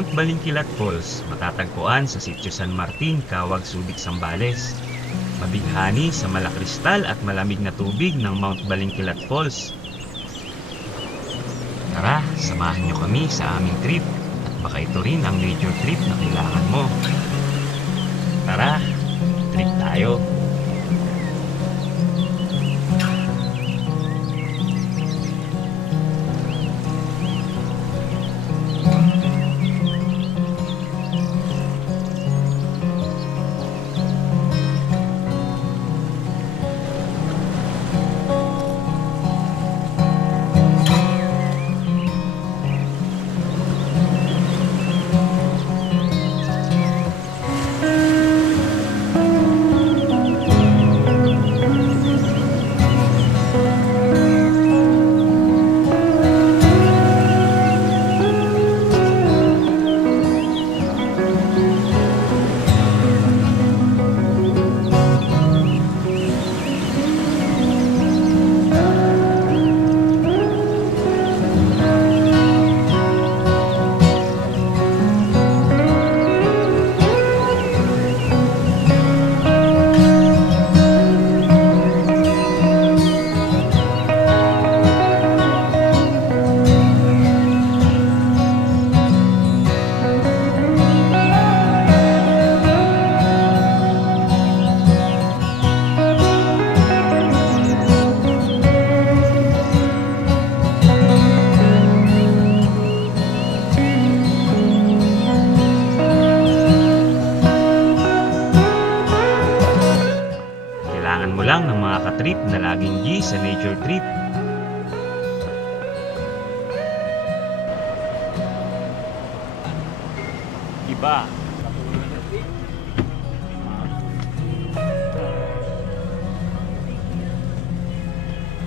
Mount Balingkilat Falls, matatagpuan sa Sitio San Martin, Kawag, Subic, Zambales. Mabighani sa malakristal at malamig na tubig ng Mount Balingkilat Falls. Tara, samahan niyo kami sa aming trip at baka ito rin ang major trip na kailangan mo. Tara, trip tayo! Kailangan mo lang ng mga katrip na laging G sa nature trip. Iba.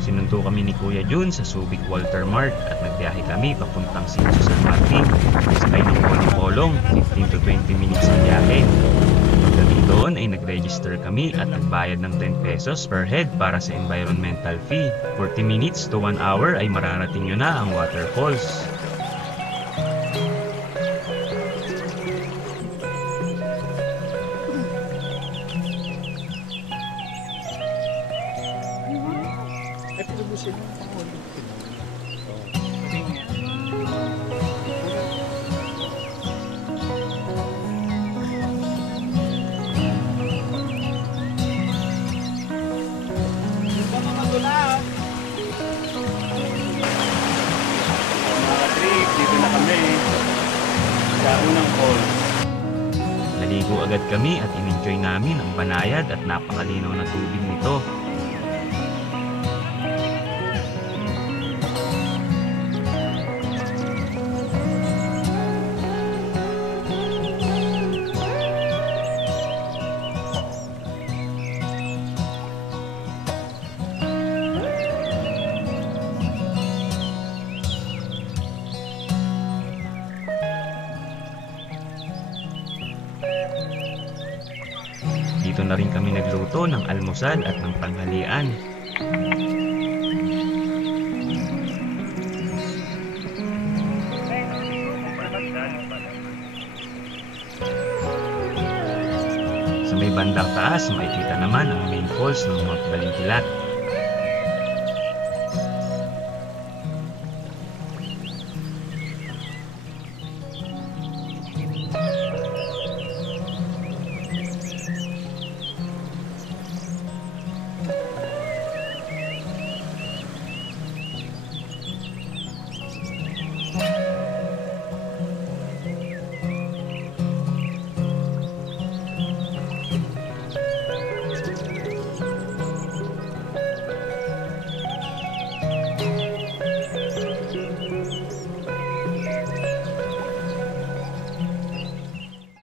Sinundo kami ni Kuya Jun sa Subic Walter Mart at nagbiyahe kami papuntang Sitio San Martin. Sakay ng polong 15 to 20 minutes ang biyahe. Pagdating doon ay nag-register kami at nagbayad ng 10 pesos per head para sa environmental fee. 40 minutes to 1 hour ay mararating nyo na ang waterfalls. Dito na kami sa unang falls. Naligo agad kami at in-enjoy namin ang banayad at napakalinaw na tubig nito. Dito na rin kami nagluto ng almusal at ng tanghalian. Sa may bandang taas, makikita naman ang main falls ng Mount Balingkilat.